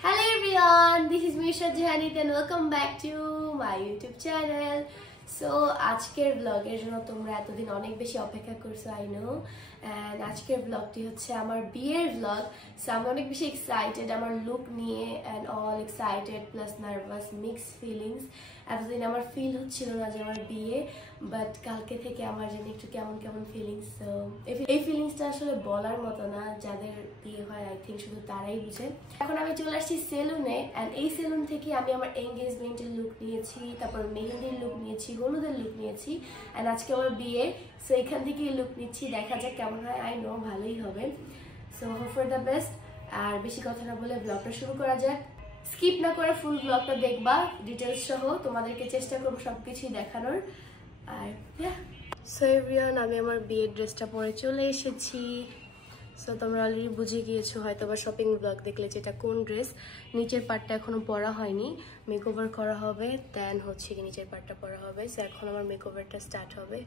Hello everyone, this is Misha Jahanit and welcome back to my YouTube channel. So আজকের ব্লগের জন্য তোমরা এতদিন অনেক বেশি অপেক্ষা করছো I know and আজকের ব্লগটি হচ্ছে আমার বিয়ের ব্লগ. সো আমি অনেক বেশি এক্সাইটেড আমার লুক নিয়ে and all excited plus nervous mixed feelings. এতদিন আমার ফিল হচ্ছিল না যে আমার বিয়ে, বাট কালকে থেকে আমার জানি একটু কেমন কেমন ফিলিংস. সো এই ফিলিংসটা আসলে বলার মতো না, যাদের বিয়ে হয় আই থিঙ্ক শুধু তারাই বুঝে. এখন আমি চলে আসছি সেলুনে অ্যান্ড এই সেলুন থেকে আমি আমার এঙ্গেজমেন্টের লুক নিয়েছি, তারপর মেহেন্দির লুক নিয়েছি, হলুদের লুক নিয়েছি অ্যান্ড আজকে আমার বিয়ে. সো এখান থেকেই লুক নিচ্ছি, দেখা যাক কেমন হয়. আই নো ভালোই হবে. So hope for the best. আর বেশি কথা না বলে ব্লগটা শুরু করা যাক. স্কিপ না করে ফুল ব্লগটা দেখবা ডিটেলস সহ, তোমাদেরকে চেষ্টা করবো সবকিছুই দেখানোর. আর সো এভরিওয়ান, আমি আমার বিয়ের ড্রেসটা পরে চলে এসেছি. সো তোমরা অলরেডি বুঝে গিয়েছো হয়তো বা শপিং ব্লগ দেখলে যেটা কোন ড্রেস. নিচের পার্টটা এখনো পরা হয়নি, মেকওভার করা হবে, দেন হচ্ছে কি নিচের পার্টটা পরা হবে. সো এখন আমার মেকওভারটা স্টার্ট হবে.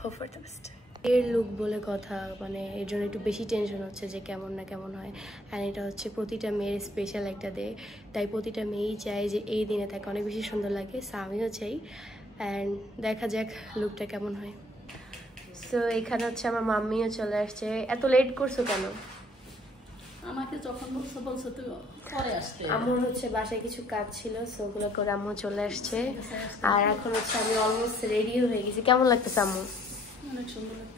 Hope for the best. এর লুক বলে কথা, মানে এর জন্য একটু বেশি টেনশন হচ্ছে যে কেমন না কেমন হয়. অ্যান্ড এটা হচ্ছে প্রতিটা মেয়ের স্পেশাল একটা ডে, তাই প্রতিটা মেয়েই চায় যে এই দিনে তাকে অনেক বেশি সুন্দর লাগে. সো আমিও চাই. অ্যান্ড দেখা যাক লুকটা কেমন হয়. সো এখানে হচ্ছে আমার মাম্মিও চলে আসছে. এত লেট করছো কেন? আমাকে যখন বলছো তুই পরে আসতে. আমার হচ্ছে বাসায় কিছু কাজ ছিল, সো ওগুলো করে আম্মু চলে আসছে. আর এখন হচ্ছে আমি অলমোস্ট রেডিও হয়ে গেছি. কেমন লাগতেছে আম্মু? অনেক সুন্দর লাগতেছে.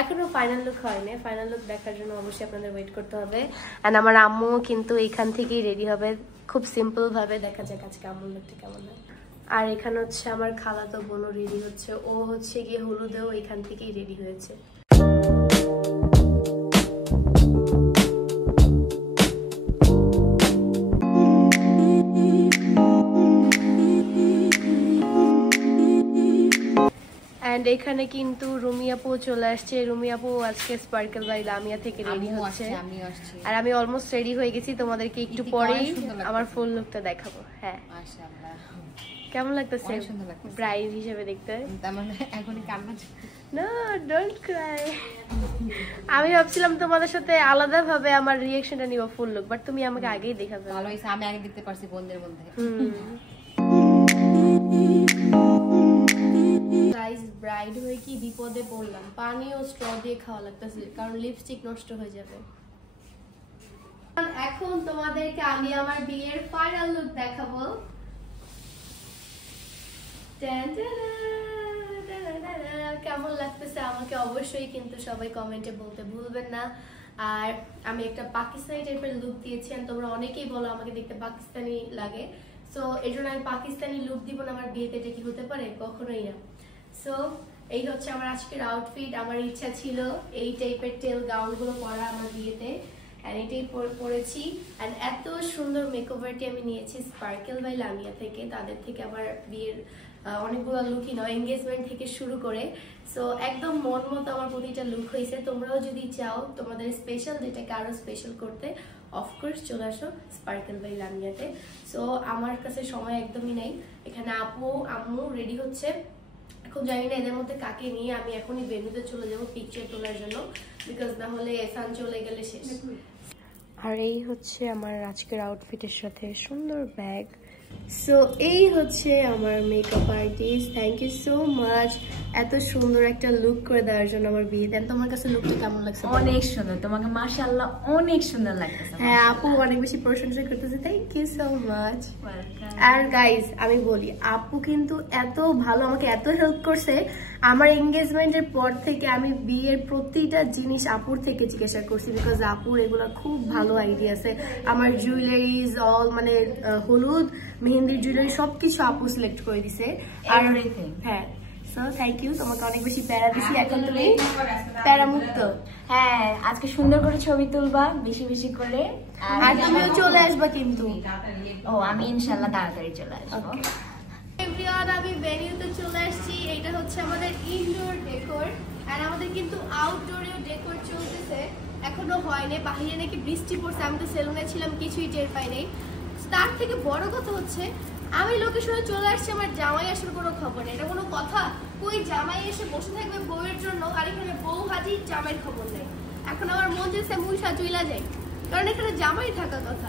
এখনো ফাইনাল লুক হয়নি, ফাইনাল লুক দেখার জন্য অবশ্যই আপনাদের ওয়েট করতে হবে. অ্যান্ড আমার আম্মু কিন্তু এইখান থেকেই রেডি হবে খুব সিম্পল ভাবে. দেখা যাক আজকে আম্মুর লুকটা কেমন হয়. আর এখানে হচ্ছে আমার খালাতো বোনও রেডি হচ্ছে, ও হচ্ছে গিয়ে হলুদেও এখান থেকেই রেডি হয়েছে. এন্ড এখানে কিন্তু রুমি আপু চলে আসছে. রুমি আপু আজকে স্পার্কেল বাই লামিয়া থেকে রেডি হচ্ছে, আর আমি অলমোস্ট রেডি হয়ে গেছি. তোমাদেরকে একটু পরেই আমার ফুল লুকটা দেখাবো. হ্যাঁ মাশাআল্লাহ, কেমন লাগতেছে ব্রাইড হিসেবে দেখতে? এখনই কান্না না, ডোন্ট ক্রাই. আমি ভাবছিলাম তোমাদের সাথে আলাদা ভাবে আমার রিঅ্যাকশনটা নিব ফুল লুক, বাট তুমি আমাকে আগেই দেখাবে. ভালো হইছে, আমি আগে দেখতে পারছি বন্ধের মধ্যে. গাইস, ব্রাইড হয়ে কি বিপদে পড়লাম. পানি ও স্ট্র দিয়ে খাওয়া লাগতেছে কারণ লিপস্টিক নষ্ট হয়ে যাবে. এখন তোমাদেরকে আমি আমার বিয়ের ফাইনাল লুক দেখাবো. কেমন লাগতেছে আমাকে অবশ্যই কিন্তু সবাই কমেন্টে বলতে ভুলবেন না. আর আমি একটা পাকিস্তানি টাইপের লুক দিয়েছি, তোমরা অনেকেই বলো আমাকে দেখতে পাকিস্তানি লাগে. সো এই জন্য আমি পাকিস্তানি লুক দিব না আমার বিয়েতে. এটা কি হতে পারে? কখনোই না. সো এই হচ্ছে আমার আজকের আউটফিট. আমার ইচ্ছা ছিল এই টাইপের টেল গাউনগুলো পরা আমার বিয়েতে, অ্যান্ড এটাই পরেছি. অ্যান্ড এত সুন্দর মেকওভারটি আমি নিয়েছি স্পার্কেল বাই লামিয়া থেকে. তাদের থেকে আমার বিয়ের অনেকগুলো লুকই নয়, এঙ্গেজমেন্ট থেকে শুরু করে. সো একদম মন মতো আমার প্রতিটা লুক হয়েছে. তোমরাও যদি চাও তোমাদের স্পেশাল যেটাকে আরো স্পেশাল করতে, অফকোর্স চলে আসো স্পার্কেল বাই লামিয়াতে. সো আমার কাছে সময় একদমই নাই. এখানে আপু আম্মু রেডি হচ্ছে. এখন জানি না এদের মধ্যে কাকে নিয়ে আমি এখনই ভেন্যুতে চলে যাবো পিকচার তোলার জন্য, বিকজ না হলে এসান চলে গেলে শেষ. আর এই হচ্ছে আমার আজকের আউটফিটের সাথে সুন্দর ব্যাগ. সো এই হচ্ছে আমার makeup artist. Thank you so much এত সুন্দর একটা লুক করে দেওয়ার জন্য আমার বিয়ে. দেন তোমার কাছে লুকটা কেমন লাগছে? অনেক সুন্দর, তোমাকে মাশাআল্লাহ অনেক সুন্দর লাগতেছে. হ্যাঁ, আপু অনেক বেশি প্রশংসা করতেছে. Thank you so much. আর গাইজ আমি বলি, আপু কিন্তু এত ভালো, আমাকে এত হেল্প করছে. আমার এঙ্গেজমেন্টের পর থেকে আমি বিয়ের প্রতিটা জিনিস আপুর থেকে জিজ্ঞাসা করছি, বিকজ আপুর এগুলো খুব ভালো আইডিয়া আছে. আমার জুয়েলারিজ অল, মানে হলুদ মেহেন্দির জুয়েলারি সবকিছু আপু সিলেক্ট করে দিছে. আর হ্যাঁ, সো থ্যাংক ইউ. তোমাকে অনেক বেশি প্যারা দিছি, এখন তুমি প্যারা মুক্ত. হ্যাঁ, আজকে সুন্দর করে ছবি তুলবা বেশি বেশি করে. আর তুমিও চলে আসবা কিন্তু. ও, আমি ইনশাআল্লাহ তাড়াতাড়ি চলে আসবো. এভরিওয়ান, আমি ভেন্যুতে চলে আসছি. এটা হচ্ছে আমাদের ইনডোর ডেকোর, আর আমাদের কিন্তু আউটডোরেও ডেকোর চলতেছে. এখনো হয়নি, বাহিরে নাকি বৃষ্টি পড়ছে. আমি তো সেলুনে ছিলাম, কিছুই টের পাই নাই. তার থেকে বড় কথা হচ্ছে আমি লোকেশনে চলে আসছি, আমার জামাই আসার কোনো খবর নেই. এটা কোনো কথা? কই জামাই এসে বসে থাকবে বউয়ের জন্য, আর এখানে বউ হাজির, জামাইয়ের খবর নেই. এখন আমার মন যেছে মুই সাজুইলা যাই, কারণ এখানে জামাই থাকার কথা.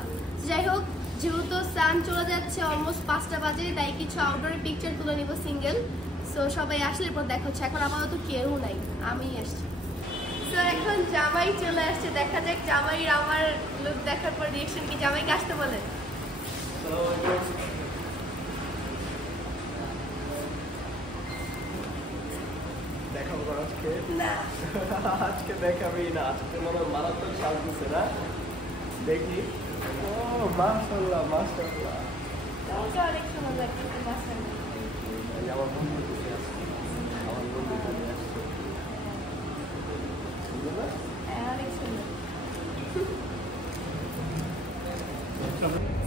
সান চলে যাচ্ছে, অলমোস্ট 5টা বাজে, তাই কিছু আউটডোর পিকচার তুলে নিব সিঙ্গেল। সো সবাই আসলে পর দেখা হচ্ছে। এখন আপাতত কেউ নাই, আমি আসছি। সো এখন জামাই চলে আসছে, দেখা যাক জামাইয়ের আমার লুক দেখার পর রিঅ্যাকশন কি। জামাইকে আসতে বলে। দেখাবো আজকে না আজকে দেখাবি না, আজকে মনে হয় মারাত্মক সাজ দিচ্ছে না, দেখি। ও মাশাআল্লাহ মাশাআল্লাহ, আমাকে অনেক সুন্দর লাগছে মাশাআল্লাহ। এই আমার বন্ধু বসে আছে, আমার বন্ধু বসে আছে, সুন্দর না? অনেক সুন্দর।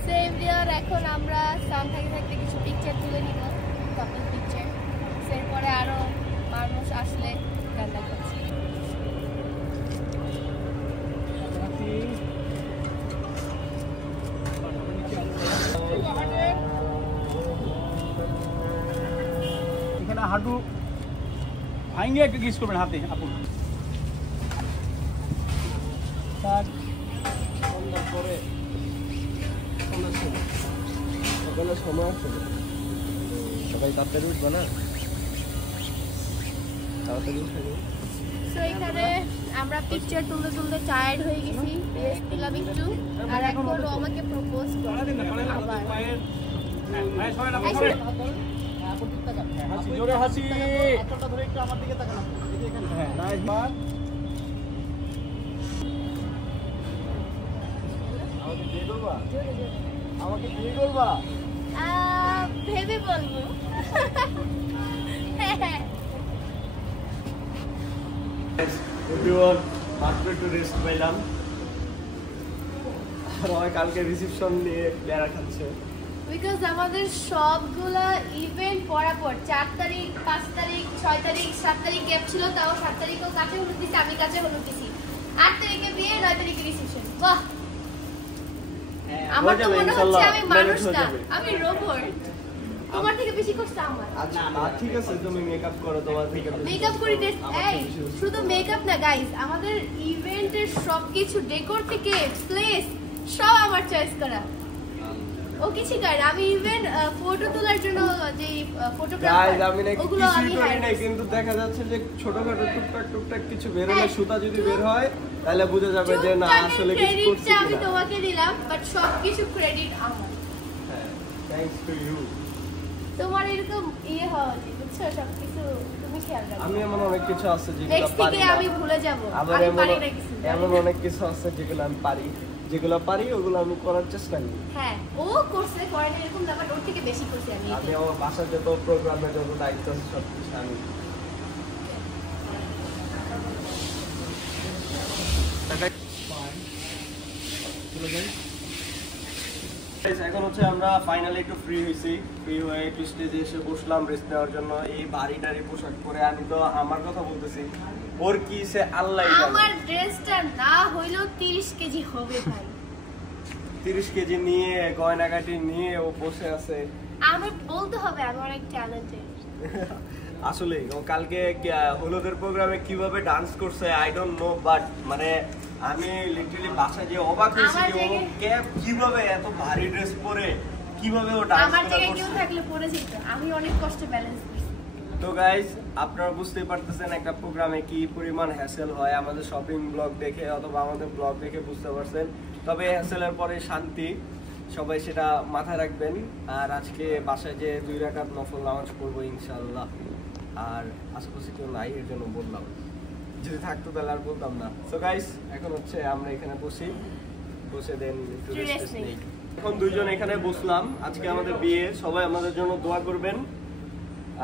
সেম ডিয়ার, এখন আমরা সান থাকতে থাকতে কিছু পিকচার তুলে নিব, কাপল পিকচার। এরপরে আরো মানুষ আসলে রান্না করছি। এখানে হাঁটু ভাঙিয়ে একটু কিস করবেন হাতে আপন। সন্ধ্যার পরে, সন্ধ্যার সময়, সকালের সময় আছে, সবাই তাড়াতাড়ি উঠবে না, তাড়াতাড়ি উঠে যাবে। সো এখানে আমরা পিকচার তুলতে তুলতে টায়ার্ড হয়ে গেছি, রেস্ট নিলাম একটু। আর এখন ও আমাকে প্রপোজ করে আবার। হাসি জোরে হাসি, ধরে একটু আমার দিকে তাকানো। হ্যাঁ নাইস মান। আমাকে বিয়ে করবা? আমাকে বিয়ে করবা? ভেবে বলবো। এভরিওয়ান, মাত্র একটু রেস্ট পাইলাম, আর ওই কালকে রিসেপশন নিয়ে প্লেয়ার খাচ্ছে। বিকজ আমাদের সবগুলা ইভেন্ট পরাপর 4 তারিখ, 5 তারিখ, 6 তারিখ, 7 তারিখ গ্যাপ ছিল, তাও 7 তারিখও কাছে হলুদ দিছি, আমি কাছে হলুদ দিছি। 8 তারিখে বিয়ে, 9 তারিখে রিসেপশন। বাহ, আমার তো মনে হচ্ছে আমি মানুষ না, আমি রোবট। তোমার থেকে বেশি কষ্ট আমার। আচ্ছা ঠিক আছে, তুমি মেকআপ করো, তোমার থেকে মেকআপ করি টেস্ট। এই শুধু মেকআপ না গাইস, আমাদের ইভেন্টের সবকিছু ডেকোর থেকে প্লেস সব আমার চয়েস করা। ও কিছু করে, আমি ইভেন ফটো তোলার জন্য যে ফটোগ্রাফার আমি নাকি ওগুলো আমি কিছুই করি না, কিন্তু দেখা যাচ্ছে যে ছোটখাটো টুকটাক কিছু বের হলে, সুতা যদি বের হয় তাহলে বোঝা যাবে যে না আসলে কিছু করছি আমি কিনা। তোমাকে দিলাম, বাট সবকিছু ক্রেডিট আমার। হ্যাঁ, থ্যাঙ্কস টু ইউ। তোমার এরকম ইয়ে হওয়া উচিত, বুঝছো? সবকিছু তুমি খেয়াল রাখো। আমি এমন অনেক কিছু আছে যেগুলো নেক্সট পারি থেকে না, আমি ভুলে যাব। আবার আমি পারি না কিছু। এমন অনেক কিছু আছে যেগুলো আমি পারি, যেগুলো পারি ওগুলো আমি করার চেষ্টা করি। হ্যাঁ, ও করছে, করে না এরকম না, বাট ওর থেকে বেশি করছি আমি। আমি আমার বাসার যত প্রোগ্রামে যত দায়িত্ব আছে সব কিছু আমি। এখন হচ্ছে আমরা ফাইনালি একটু ফ্রি হয়েছি, ফ্রি হয়ে একটু স্টেজে এসে বসলাম রেস্ট নেওয়ার জন্য। এই ভারী টারি পোশাক পরে, আমি তো আমার কথা বলতেছি, ওর কি সে আল্লাহ আমার ড্রেসটা না হইলেও 30 কেজি হবে ভাই। 30 কেজি নিয়ে গয়নাগাটি নিয়ে ও বসে আছে। আমি বলতে হবে আমি অনেক ট্যালেন্টেড। আসলে ও কালকে হলুদের প্রোগ্রামে কিভাবে ডান্স করছে আই ডোন্ট নো, বাট মানে আমি লিটারালি বাসায় যে অবাক হয়েছি যে ও কিভাবে এত ভারী ড্রেস পরে কিভাবে ও ডান্স আমার জায়গায় করছে। কেউ থাকলে পড়ে যেত, আমি অনেক কষ্ট ব্যালেন্স করছি। তো গাইস, আপনারা বুঝতে পারতেছেন একটা প্রোগ্রামে কি পরিমাণ হ্যাসেল হয়, আমাদের শপিং ব্লগ দেখে অথবা আমাদের ব্লগ দেখে বুঝতে পারছেন। তবে হ্যাসেলের পরে শান্তি, সবাই সেটা মাথায় রাখবেন। আর আজকে বাসায় যে 2 রাকাত নফল নামাজ পড়বো ইনশাআল্লাহ। আর আশেপাশে কেউ নাই, এর জন্য বললাম, যদি থাকতো তাহলে আর বলতাম না। সো গাইস, এখন হচ্ছে আমরা এখানে বসে দেন একটু রেস্ট নেই। এখন 2 জন এখানে বসলাম, আজকে আমাদের বিয়ে, সবাই আমাদের জন্য দোয়া করবেন।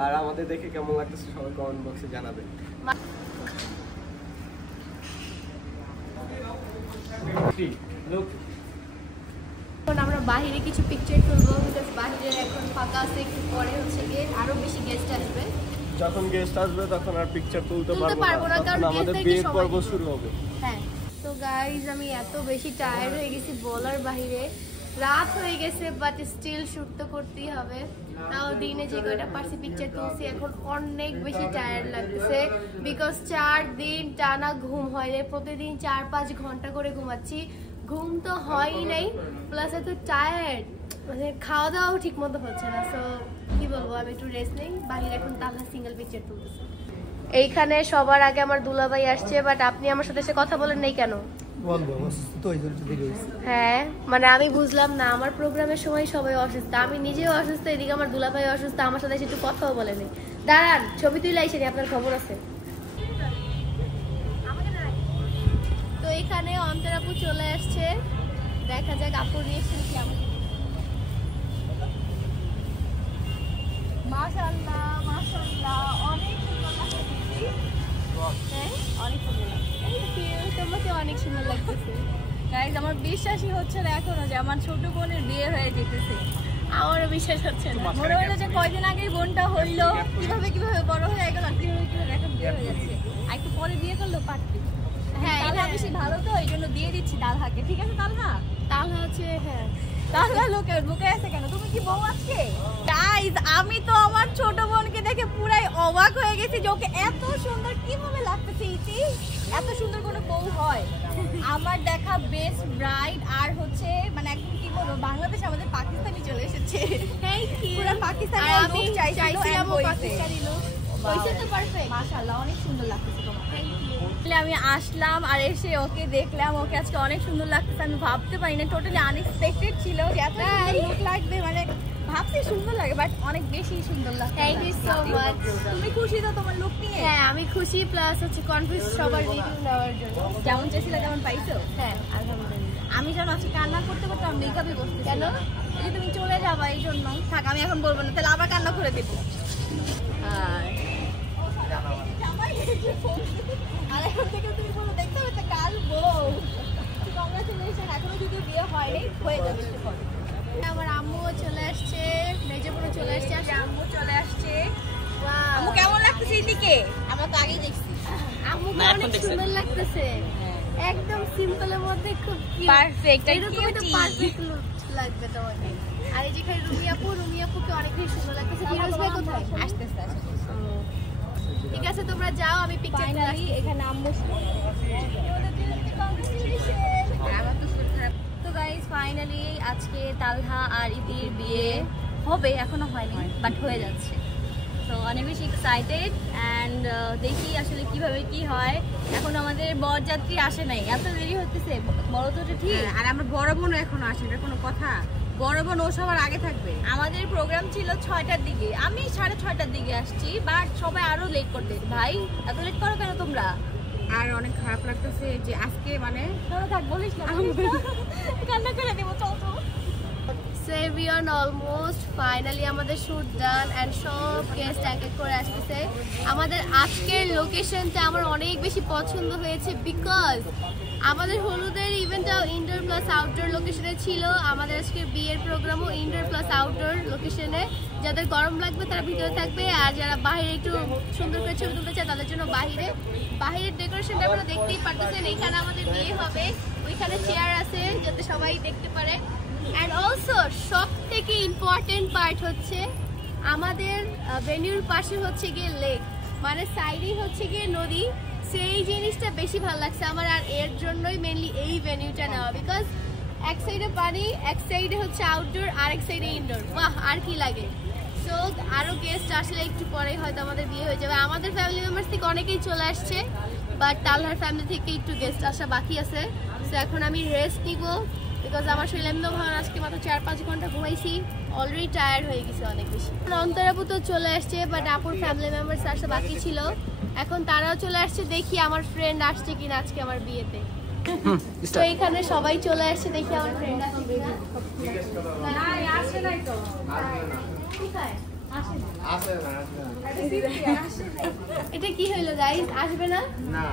আর আমাদের দেখে কেমন লাগতেছে সবাই কমেন্ট বক্সে জানাবেন। এখন আমরা বাইরে কিছু পিকচার তুলবো, বিকজ বাইরে এখন ফাঁকা আছে, একটু পরে হচ্ছে গিয়ে আরো বেশি গেস্ট আসবে। যখন গেস্ট আসবে তখন আর পিকচার তুলতে পারবো পারবো না, না, কারণ তখন আমাদের guest-দেরকে বিয়ের সময় পর্ব দিতে শুরু হবে। হ্যাঁ, তো গাইজ আমি এত বেশি টায়ার্ড হয়ে গেছি বলার বাইরে। রাত হয়ে গেছে, বাট স্টিল শুট তো করতেই হবে। তাও দিনে যে কয়টা পারছি পিকচার তুলছি, এখন অনেক বেশি টায়ার্ড লাগতেছে, বিকজ 4 দিন টানা ঘুম হয় না, প্রতিদিন 4-5 ঘন্টা করে ঘুমাচ্ছি। ঘুম তো হয়ই নাই, প্লাস এত টায়ার্ড। মানে খাওয়া দাওয়াও ঠিক মতো হচ্ছে না, সো কি বলবো, আমি একটু রেস্ট নেই। বাহিরে এখন তালহা সিঙ্গেল পিকচার তুলতেছে। এইখানে সবার আগে আমার দুলাভাই আসছে, বাট আপনি আমার সাথে এসে কথা বলেন নাই কেন? হ্যাঁ মানে আমি বুঝলাম না, আমার প্রোগ্রামের সময় সবাই অসুস্থ, আমি নিজেও অসুস্থ, এদিকে আমার দুলাভাই অসুস্থ, আমার সাথে এসে একটু কথাও বলেনি। দাঁড়ান, ছবি তুলে আইসেনি, আপনার খবর আছে। তো এখানে অন্তর আপু চলে আসছে, দেখা যাক আপু রিয়েকশন কি। আমাকে মাশাআল্লাহ মাশাআল্লাহ অনেক সুন্দর লাগতেছে। হ্যাঁ অনেক সুন্দর লাগছে, থ্যাংক ইউ, তোমাকে অনেক সুন্দর লাগতেছে। গাইস আমার বিশ্বাসই হচ্ছে না এখনো যে আমার ছোট বোনের বিয়ে হয়ে যেতেছে। আমারও বিশ্বাস হচ্ছে না, মনে হলো যে কয়দিন আগেই বোনটা হইলো, কিভাবে কিভাবে বড় হয়ে গেল, কিভাবে কিভাবে এখন বিয়ে হয়ে যাচ্ছে। আর একটু পরে বিয়ে করলো পারতি। হ্যাঁ তালহা বেশি ভালো তো, এই জন্য দিয়ে দিচ্ছি তালহাকে। ঠিক আছে তালহা? তাহলে হচ্ছে হ্যাঁ তাহলে লুকে আছে কেন? তুমি কি বউ আজকে? গাইস আমি তো আমার ছোট বোনকে দেখে পুরাই অবাক হয়ে গেছি যে ওকে এত সুন্দর কিভাবে লাগতেছে। ইতি এত সুন্দর কোনো বউ হয়? আমার দেখা বেস্ট ব্রাইড আর হচ্ছে মানে একদম কি বলবো, বাংলাদেশ আমাদের পাকিস্তানি চলে এসেছে। Thank you. পুরো পাকিস্তানি আমি লুক চাইছিলাম হয়েছে। পাকিস্তানি লুক, হইছে তো পারফেক্ট। মাশাআল্লাহ অনেক সুন্দর লাগতেছে তোমার। Thank you. আমি আসলাম আর এসে ওকে দেখলাম, ওকে আজকে অনেক সুন্দর লাগতেছে। আমি ভাবতে পারি না, টোটালি আনএক্সপেক্টেড ছিল যে এত লুক লাগবে, মানে ভাবছি সুন্দর লাগে বাট অনেক বেশি সুন্দর লাগে। Thank you so much. তুমি খুশি তো তোমার লুক নিয়ে? হ্যাঁ আমি খুশি, প্লাস হচ্ছে কনফিউজ সবার রিভিউ নেওয়ার জন্য। যেমন চেয়েছিলে তেমন পাইছো? হ্যাঁ আলহামদুলিল্লাহ। আমি যেন আজকে কান্না করতে করতে আমার মেকআপই বসতে। কেন? এই যে তুমি চলে যাবা এই জন্য। থাক আমি এখন বলবো না, তাহলে আবার কান্না করে দেবো। আর এখন থেকে তুমি পুরো দেখতে হবে তো কাল বউ। কংগ্রাচুলেশন, এখনো যদি বিয়ে হয়নি, হয়ে যাবে একটু পরে। আমার আম্মুও চলে আসছে, মেজবুড়ো চলে আসছে, আর আম্মু চলে আসছে। Wow. আম্মু কেমন লাগতেছে এদিকে? আমরা তো আগেই দেখছি। আম্মুকে অনেক সুন্দর লাগতেছে, একদম সিম্পলের মধ্যে খুব পারফেক্ট আর এরকমই তো কিউটি। পারফেক্ট লুক লাগবে তোমাকে। আর এই যেখানে রুমি আপুকে অনেক বেশি সুন্দর লাগতেছে। ফিরোজ ভাই কোথায়? আসতেছে। ঠিক আছে তোমরা যাও, আমি পিকচার তুলে ফাইনালি আসছি। এখানে আম্মু তো গাইস ফাইনালি আজকে তালহা আর ইতির বিয়ে হবে, এখনো হয়নি বাট হয়ে যাচ্ছে। তো অনেক বেশি এক্সাইটেড অ্যান্ড দেখি আসলে কিভাবে কি হয়। এখন আমাদের বরযাত্রী আসে নাই, এত দেরি হতেছে। বড় তো ঠিক, আর আমার বড় বোনও এখনো আসে, এটা কোনো কথা? বড় বোন ও সবার আগে থাকবে। আমাদের প্রোগ্রাম ছিল 6টার দিকে, আমি 6:30টার দিকে আসছি, বাট সবাই আরো লেট করতে। ভাই এত লেট করো কেন তোমরা? আর অনেক খারাপ লাগতেছে যে আজকে মানে থাক বলিস না, কান্না করে দেবো। চল চল। সেভিয়ন অলমোস্ট ফাইনালি আমাদের শুট ডান অ্যান্ড সব গেস্ট এক এক করে আসতেছে। আমাদের আজকের লোকেশনটা আমার অনেক বেশি পছন্দ হয়েছে, বিকজ আমাদের হলুদের ইভেন্টটাও ইনডোর প্লাস আউটডোর লোকেশনে ছিল। আমাদের আজকের বিয়ের প্রোগ্রামও ইনডোর প্লাস আউটডোর লোকেশনে। যাদের গরম লাগবে তারা ভিতরে থাকবে, আর যারা বাইরে একটু সুন্দর করে ছবি তুলতে চায় তাদের জন্য বাহিরের ডেকোরেশনটা আপনারা দেখতেই পারতেছেন। এখানে আমাদের বিয়ে হবে, ওইখানে চেয়ার আছে যাতে সবাই দেখতে পারে। অ্যান্ড অলসো সব থেকে ইম্পর্টেন্ট পার্ট হচ্ছে আমাদের ভেন্যুর পাশে হচ্ছে গিয়ে লেক, মানে সাইডেই হচ্ছে গিয়ে নদী। সেই জিনিসটা বেশি ভালো লাগছে আমার, আর এর জন্যই মেনলি এই ভেন্যুটা নেওয়া, বিকজ এক সাইডে পানি, এক সাইডে হচ্ছে আউটডোর, আর এক সাইডে ইনডোর। বাহ, আর কি লাগে। সো আরও গেস্ট আসলে একটু পরে হয়তো আমাদের বিয়ে হয়ে যাবে। আমাদের ফ্যামিলি মেম্বার্স থেকে অনেকেই চলে আসছে, বাট তালহার ফ্যামিলি থেকে একটু গেস্ট আসা বাকি আছে। সো এখন আমি রেস্ট নিব, বিকজ আমার শরীর এমনি ভালো, আজকে মাত্র 4-5 ঘন্টা ঘুমাইছি, অলরেডি টায়ার্ড হয়ে গেছে অনেক বেশি। অন্তরাপু তো চলে আসছে, বাট আপুর ফ্যামিলি মেম্বার্স আসা বাকি ছিল, এখন তারাও চলে আসছে। দেখি আমার ফ্রেন্ড আসছে কিনা আজকে আমার বিয়েতে। তো এখানে সবাই চলে আসছে, দেখি আমার ফ্রেন্ড আসছে কিনা। আসে নাই তো। কোথায়? আসে এটা কি হইলো গাইস, আসবে না? না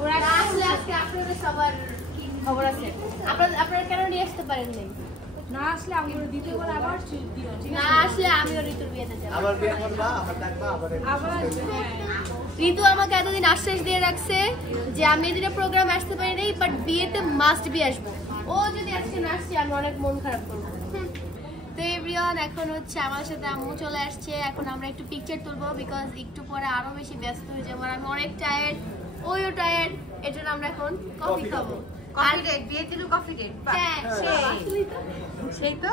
ওরা না আসলে আজকে আপনাদের সবার কি খবর আছে? আপনারা কেন নিয়ে আসতে পারেন নাই? না আসলে আমি ওর দ্বিতীয়বার আবার দিও। না আসলে আমিও ঋতুর বিয়েতে যাবো। আবার বিয়ে করবা, আবার ডাকবা, আবার ঋতু আমাকে এতদিন আশ্বাস দিয়ে রাখছে যে আমি এদিনে প্রোগ্রাম আসতে পারি নাই, বাট বিয়েতে মাস্ট বি আসবো। ও যদি আজকে না আসছে আমি অনেক মন খারাপ করবো। তো এভরিওয়ান, এখন হচ্ছে আমার সাথে আম্মু চলে আসছে, এখন আমরা একটু পিকচার তুলবো, বিকজ একটু পরে আরো বেশি ব্যস্ত হয়ে যাবো। আর আমি অনেক টায়ার্ড, ওইও টায়ার্ড, এর জন্য আমরা এখন কফি খাবো। কফি ডেট, বিয়ের দিনও কফি ডেট। হ্যাঁ, আসলেই তো। এই তো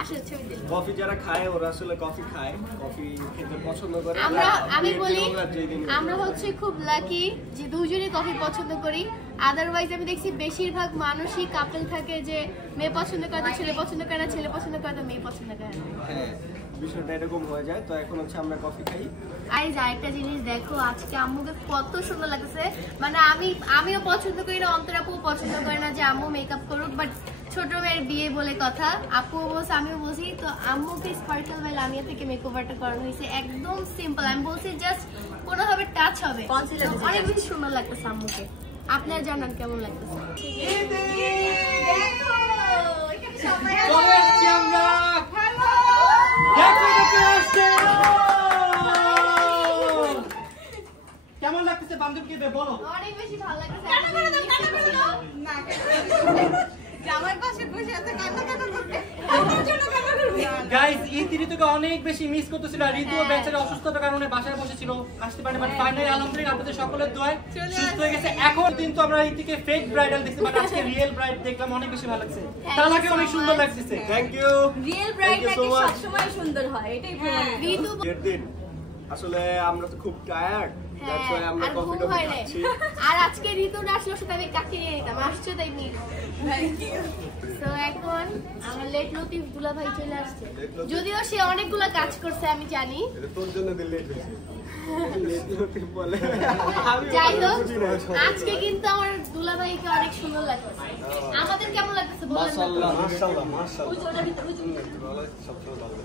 আসলে ছবি দিল। কফি যারা খায় ওরা আসলে কফি খায়, কফি খেতে পছন্দ করে। আমি বলি আমরা হচ্ছে খুব লাকি যে দুজনেই কফি পছন্দ করি। আদারওয়াইজ আমি দেখছি বেশিরভাগ মানুষই কাপল থাকে যে মেয়ে পছন্দ করে তো ছেলে পছন্দ করে না, ছেলে পছন্দ করে তো মেয়ে পছন্দ করে না। হ্যাঁ বিষয়টা এরকম হয়ে যায়। তো এখন হচ্ছে আমরা কফি খাই। আর আরেকটা জিনিস দেখো, আজকে আম্মুকে কত সুন্দর লাগতেছে। মানে আমিও পছন্দ করি না, অন্তরাপুও পছন্দ করে না যে আম্মু মেকআপ করুক, বাট ছোট মেয়ের বিয়ে বলে কথা, আপুও বলছে আমিও বলছি। তো আম্মুকে স্পার্কেল বাই লামিয়া থেকে মেকওভারটা করানো হয়েছে একদম সিম্পল। আমি বলছি জাস্ট কোনোভাবে টাচ হবে, অনেক বেশি সুন্দর লাগতেছে আম্মুকে। আপনারা জানান কেমন লাগতেছে। কেমন লাগতেছে বান্ধবীকে বলো? অনেক বেশি ভালো লাগতেছে। আমার পাশে বসে আছে কান্না করতে। গাইস এই ঋতুকে অনেক বেশি মিস করতেছিল। আর ঋতু বেচারা অসুস্থতার কারণে বাসায় বসেছিল, আসতে পারে, বাট ফাইনালি আলহামদুলিল্লাহ আপনাদের সকলের দোয়ায় সুস্থ হয়ে গেছে। এখন কিন্তু আমরা ঋতুকে ফেক ব্রাইডাল দেখছি, বাট আজকে রিয়েল ব্রাইড দেখলাম, অনেক বেশি ভালো লাগছে। তালাকে অনেক সুন্দর লাগতেছে। Thank you. রিয়েল ব্রাইড নাকি সবসময় সুন্দর হয়, এটাই প্রমাণ। ঋতু দিন আসলে আমরা তো খুব টায়ার্ড, দ্যাটস ওয়াই আমরা কফিটা খাচ্ছি। আর আজকে ঋতু না আসলে সাথে আমি কাকে নিয়ে নিতাম, আসছে তাই নিয়ে। তো এখন আমার লেট লতিফ দুলা ভাই চলে আসছে, যদিও সে অনেকগুলো কাজ করছে আমি জানি। এটা তোর জন্য দিল লেট হয়েছে। লেট লতিফ বলে। যাই হোক আজকে কিন্তু আমার দুলা ভাইকে অনেক সুন্দর লাগতেছে। আমাদের কেমন লাগতেছে বলেন? মাশাআল্লাহ মাশাআল্লাহ মাশাআল্লাহ। ওই জোড়া ভিতরে ওই জোড়া ভালো সবসময় ভালো।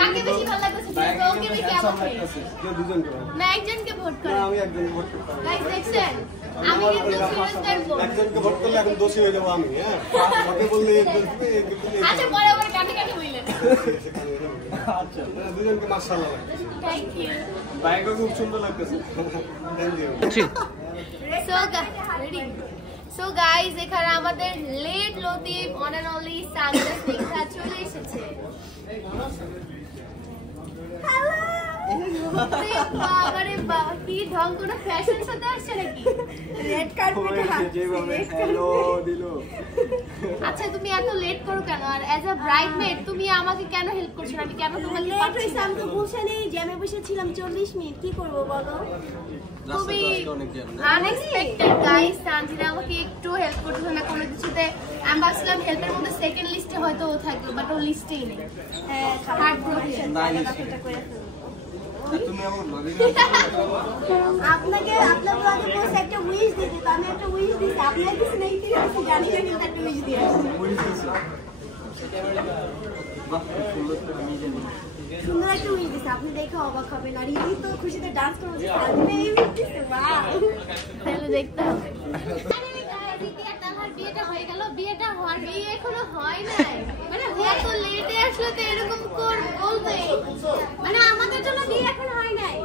কাকে বেশি ভালো লাগতেছে? ওকে বেশি আমাকে কেউ দুজনকে ভালো। না একজনকে ভোট না করেন। আমি একজনকে ভোট করতে পারি। গাইস দেখছেন আমি কিন্তু সুরেশদের ভোট। একজনকে ভোট করলে এখন দোষী হয়ে যাবো আমি। হ্যাঁ ওকে বললে আচ্ছা পরে পরে কাটে কাটে বললেন। আচ্ছা দুজনকে মাশাআল্লাহ লাগছে। Thank you. বাইকও খুব সুন্দর লাগতেছে। Thank you. সো গাইস এখানে আমাদের late Latif on and only sunglass দেখা চলে এসেছে। বাবারে বাবা কি ঢং করে ফ্যাশন সাথে আসছে নাকি? রেড কার্পেটে যেভাবে হ্যালো দিলো। আচ্ছা তুমি এত লেট করো কেন? আর অ্যাজ আ ব্রাইডমেড তুমি আমাকে কেন হেল্প করছো? আমি কেন তোমাকে লেট হইছে? আমি তো বসে নেই, জ্যামে বসেছিলাম 40 মিনিট, কি করব বলো? খুবই আনএক্সপেক্টেড গাইস। তানজিরা আমাকে একটু হেল্প করতেছে না কোনো কিছুতে। আমি ভাবছিলাম হেল্পের মধ্যে সেকেন্ড লিস্টে হয়তো ও থাকবে, বাট ও লিস্টেই নেই। হ্যাঁ হার্ট ব্রোকেন কথাটা করে ফেলবো। তুমি আমার ভাবি আপনাকে আপনার তো আগে বস একটা উইশ দিতে, আমি একটা উইশ দিছি, আপনার কিছু নেই কি আছে জানি না, কিন্তু একটা উইশ দিয়ে আসছি। সুন্দর একটা উইশ দিছে, আপনি দেখে অবাক হবেন। আর ইনি তো খুশিতে ডান্স করছে, সামনে এই দিছে, বাহ তাহলে দেখতে হবে। বিয়েটা হয়ে গেল, বিয়েটা হওয়ার বিয়ে এখনো হয় নাই, মানে এত লেটে আসলে তো এরকম বলবে, মানে আমাদের জন্য বিয়ে এখন হয় নাই।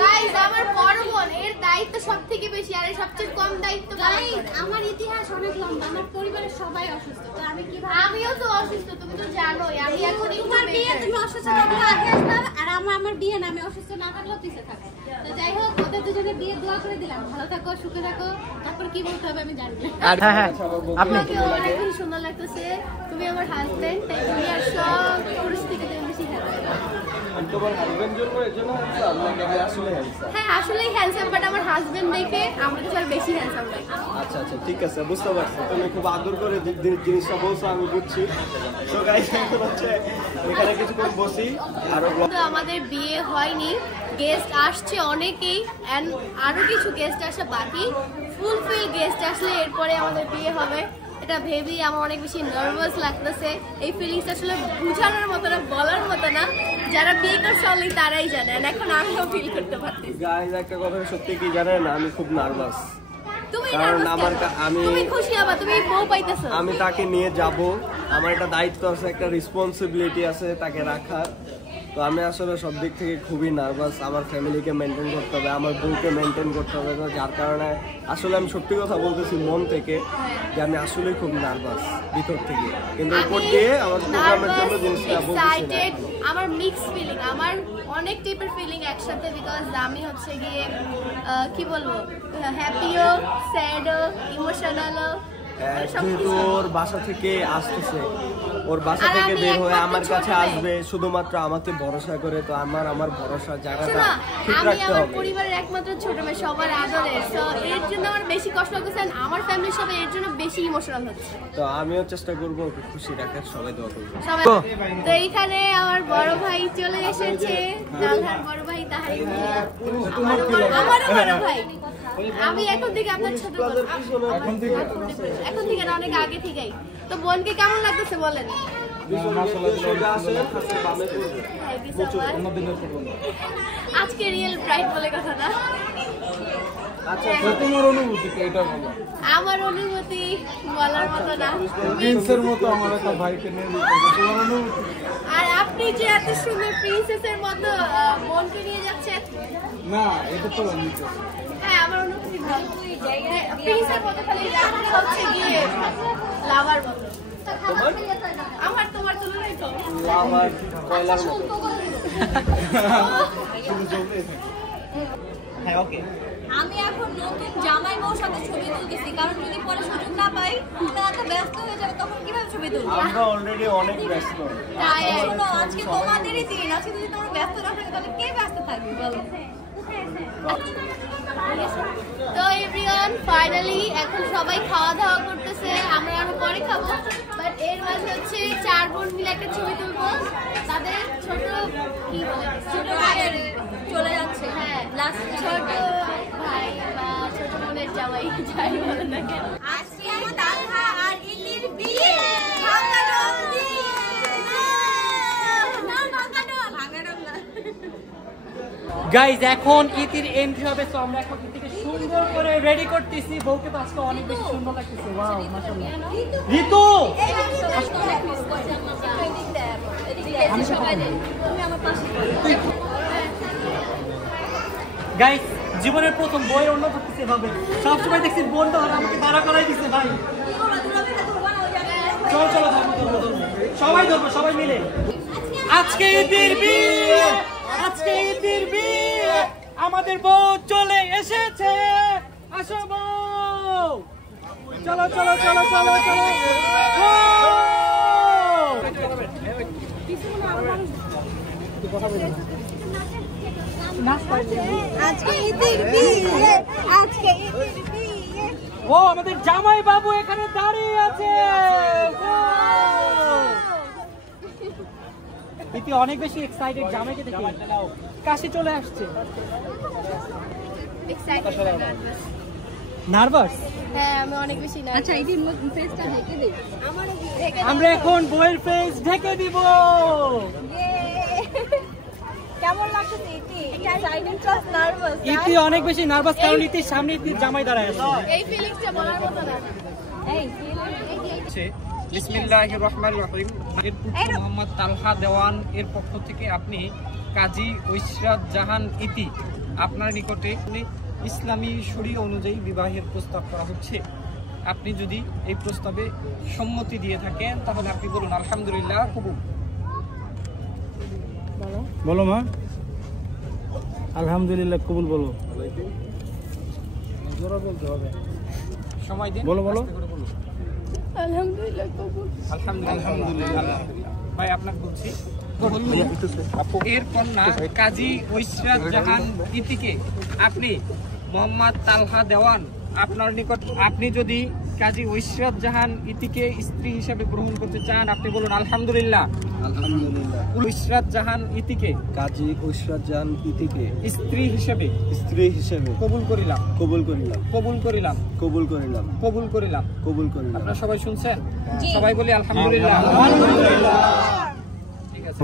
গাইস আমার বড় বোন এর দায়িত্ব সবথেকে বেশি, আর সবচেয়ে কম দায়িত্ব গাইস। আমার ইতিহাস অনেক লম্বা, আমার পরিবারের সবাই অসুস্থ, তো আমি কি আমিও তো অসুস্থ, তুমি তো জানোই। আমি এখন তোমার বিয়ে তুমি অসুস্থ থাকলে আগে আসবে, আর আমার বিয়ে না আমি অসুস্থ না থাকলেও পিছে থাকো। তো যাই হোক ওদের দুজনে বিয়ে দোয়া করে দিলাম, ভালো থাকো সুখে থাকো। তারপর কি বলতে হবে আমি জানি না। আর হ্যাঁ আপনি অনেক বেশি সুন্দর লাগতেছে, তুমি আমার হাজবেন্ড, তাই তুমি আর সব পুরুষ থেকে তুমি বেশি তোমার হাজবেন্ড জন্য এর জন্য আসলে হ্যাঁ আসলেই হ্যান্ডসাম, বাট আমার হাজবেন্ড দেখে আমার কাছে আর বেশি হ্যান্ডসাম লাগে। আচ্ছা আচ্ছা ঠিক আছে বুঝতে পারছি, তুমি খুব আদর করে জিনিসটা বলছো, আমি বুঝছি। তো গাইস এখন হচ্ছে এখানে কিছুক্ষণ বসি। আরো আমাদের বিয়ে হয়নি, গেস্ট আসছে অনেকেই, এন্ড আরো কিছু গেস্ট আসা বাকি। ফুলফিল গেস্ট আসলে এরপরে আমাদের বিয়ে হবে, এটা ভেবেই আমার অনেক বেশি নার্ভাস লাগতেছে। এই ফিলিংস আসলে বোঝানোর মতো না, বলার মতো না, যারা বিয়ে করছে অনলি তারাই জানেন। এখন আমিও ফিল করতে পারছি। গাইস একটা কথা সত্যি কি জানেন, আমি খুব নার্ভাস। তুমি কারণ তুমি খুশি হবা, তুমি বউ পাইতেছো। আমি তাকে নিয়ে যাব, আমার একটা দায়িত্ব আছে, একটা রেসপন্সিবিলিটি আছে তাকে রাখার। তো আমি আসলে সব দিক থেকে খুবই নার্ভাস। আমার ফ্যামিলিকে মেনটেন করতে হবে, আমার বউকে মেনটেন করতে হবে, তো যার কারণে আসলে আমি সত্যি কথা বলতেছি মন থেকে যে আমি আসলে খুব নার্ভাস ভিতর থেকে, কিন্তু উপর দিয়ে আমার প্রোগ্রামের জন্য জিনিসটা বলতেছি। আমার মিক্স ফিলিং, আমার অনেক টাইপের ফিলিং একসাথে, বিকজ আমি হচ্ছে গিয়ে কি বলবো, হ্যাপিও, স্যাডও, ইমোশনালও, যেহেতু ওর বাসা থেকে আসতেছে, ওর বাসা থেকে বের হয়ে আমার কাছে আসবে শুধুমাত্র আমাকে ভরসা করে, তো আমার ভরসা জায়গাটা ঠিক আমি রাখতে আমার হবে। পরিবারের একমাত্র ছোট মেয়ে, সবার আদরের, তো এর জন্য আমার বেশি কষ্ট লাগছে, আমার ফ্যামিলির সবাই এর জন্য বেশি ইমোশনাল হচ্ছে। তো আমিও চেষ্টা করবো ওকে খুশি রাখার, সবাই দোয়া করবো। সবাই তো এইখানে আমার বড় ভাই চলে এসেছে, তালহার বড় ভাই তাহারি ভাইয়া, আমারও বড় ভাই। আমি এখন থেকে আপনার ছোট বোন, এখন থেকে না, অনেক আগে থেকেই। তো বোনকে কেমন লাগতেছে বলেন? আজকে রিয়েল ব্রাইট বলে কথা না। তোমার অনুভূতি এটা বলো। আমার অনুভূতি বলার মতো না, প্রিন্সের মতো আমার একটা ভাইকে নিয়ে তোমার অনুভূতি। আর আপনি যে এত সুন্দর প্রিন্সেসের মতো বোনকে নিয়ে যাচ্ছেন, না এটা তো নিতে হ্যাঁ আমার অনুভূতি প্রিন্সের মতো, খালি রাখতে হচ্ছে গিয়ে লাভার মতো। আমার তোমার তুলনায় তো আমার কয়লার মতো। হ্যাঁ ওকে। আমি এখন নতুন জামাই বউর সাথে ছবি তুলতেছি, কারণ যদি পরে সুযোগ না পাই তোমরা এত ব্যস্ত হয়ে যাবে, তখন কিভাবে ছবি তুলবো? আমরা অলরেডি অনেক ব্যস্ত। শোনো, আজকে তোমাদেরই দিন, আজকে যদি তোমরা ব্যস্ত না থাকো তাহলে কে ব্যস্ত থাকবে বলো? তো এভরিওয়ান, ফাইনালি এখন সবাই খাওয়া দাওয়া করতেছে, আমরা আরো পরে খাবো, বাট এর মাঝে হচ্ছে 4 বোন মিলে একটা ছবি তুলবো। তাদের ছোট কি বলে, ছোট ভাইয়ের চলে যাচ্ছে, হ্যাঁ লাস্ট ছোট ভাই বা ছোট বোনের জামাই, যাই বলে না কেন। আজকে তালহা আর ইতির বিয়ে। ভাঙাডোল দিয়ে। না ভাঙাডোল না। গাইজ এখন ইতির এন্ট্রি হবে, তো আমরা এখন ইতিকে সুন্দর করে রেডি করতেছি। বউকে তো আজকে অনেক বেশি সুন্দর লাগতেছে। ওয়াও মাশাআল্লাহ। ঋতু গাইজ জীবনের প্রথম বইয়ের অন্য করতেছে ভাবে, সবসময় দেখছি বোনটা আমাকে দাঁড়া করাই দিচ্ছে ভাই। চলো চলো সবাই ধরবো, সবাই মিলে। আজকে ঈদের বিয়ে, আজকে ঈদের বিয়ে, আমাদের বউ চলে এসেছে। আসো বউ, চলো চলো চলো চলো চলো। আজকে ঈদের বিয়ে, আজকে ঈদের বিয়ে। ও আমাদের জামাই বাবু এখানে দাঁড়িয়ে আছে। ইতি অনেক বেশি এক্সাইটেড জামাইকে দেখে, কাশি চলে আসছে। নার্ভাস? হ্যাঁ আমি অনেক বেশি নার্ভাস। আচ্ছা এই ফেসটা ঢেকে দে। আমরা এখন বইয়ের ফেস ঢেকে দিব। কেমন লাগছে ইতি? Excited plus nervous. ইতি অনেক বেশি নার্ভাস, কারণ ইতির সামনে ইতির জামাই দাঁড়ায় আছে। এই ফিলিংসটা বলার মতো না। এই বিসমিল্লাহির রহমানির রহিম। এর পুত্র মোহাম্মদ তালহা দেওয়ান এর পক্ষ থেকে আপনি কাজী ঐশরাত জাহান ইতি আপনার নিকটে ইসলামী শরীয়ত অনুযায়ী বিবাহের প্রস্তাব করা হচ্ছে। আপনি যদি এই প্রস্তাবে সম্মতি দিয়ে থাকেন তাহলে আপনি বলুন আলহামদুলিল্লাহ কবুল। বলো মা। আলহামদুলিল্লাহ কবুল বলো। জোরে বলতে হবে। সময় দিন। বলো বলো। আলহামদুলিল্লাহ কবুল। আলহামদুলিল্লাহ। ভাই আপনাকে বলছি, এর কন্যা কাজী ঐশরাত জাহান ইতিকে আপনি মোহাম্মদ তালহা দেওয়ান আপনার নিকট, আপনি যদি কাজী ঐশরাত জাহান ইতিকে স্ত্রী হিসেবে গ্রহণ করতে চান আপনি বলুন আলহামদুলিল্লাহ। আলহামদুলিল্লাহ। ঐশরাত জাহান ইতিকে কাজী ঐশরাত জাহান ইতিকে স্ত্রী হিসেবে কবুল করিলাম। কবুল করিলাম। আপনারা সবাই শুনছেন? সবাই বলি আলহামদুলিল্লাহ। ঠিক আছে।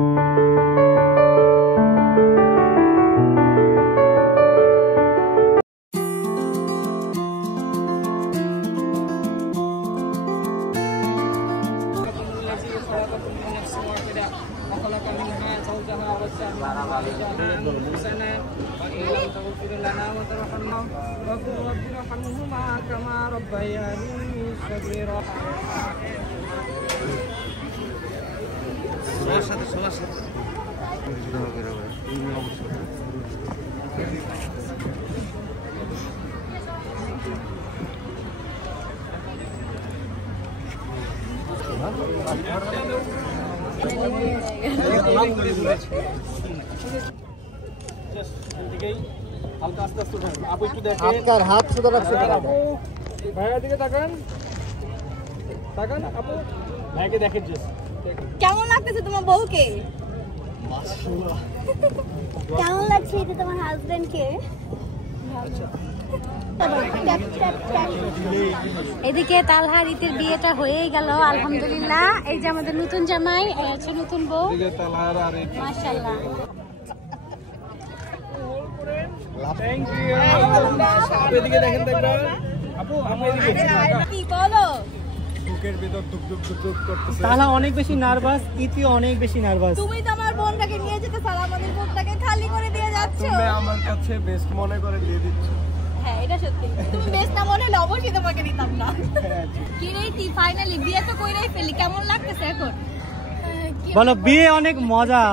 আপনার হাত সোজা রাখছে ভাইয়ের দিকে তাকান তাকান আপু ভাইকে দেখেন কেমন লাগতেছে তোমার বউকে? কেমন লাগছে এটা তোমার হাজবেন্ডকে? এদিকে তালহা রীতির বিয়েটা হয়েই গেল আলহামদুলিল্লাহ। এই যে আমাদের নতুন জামাই, এই হচ্ছে নতুন বউ। মাশাআল্লাহ। এদিকে দেখেন আপু আপনি এদিকে কি বলো? বুকের ভিতর টুক টুক টুক টুক করতেছে। তাহলে অনেক বেশি নার্ভাস, ইতি অনেক বেশি নার্ভাস। তুমি তো আমার বোনটাকে নিয়ে যেতে চাও, আমাদের বোনটাকে খালি করে দিয়ে যাচ্ছো। তুমি আমার কাছে বেস্ট মনে করে দিয়ে দিচ্ছ। হ্যাঁ এটা সত্যি, তুমি বেস্ট না মনে হলে অবশ্যই তোমাকে দিতাম না। কি রে তুই ফাইনালি বিয়ে তো কইরাই ফেলি, কেমন লাগতেছে এখন? বলো বিয়ে অনেক মজা।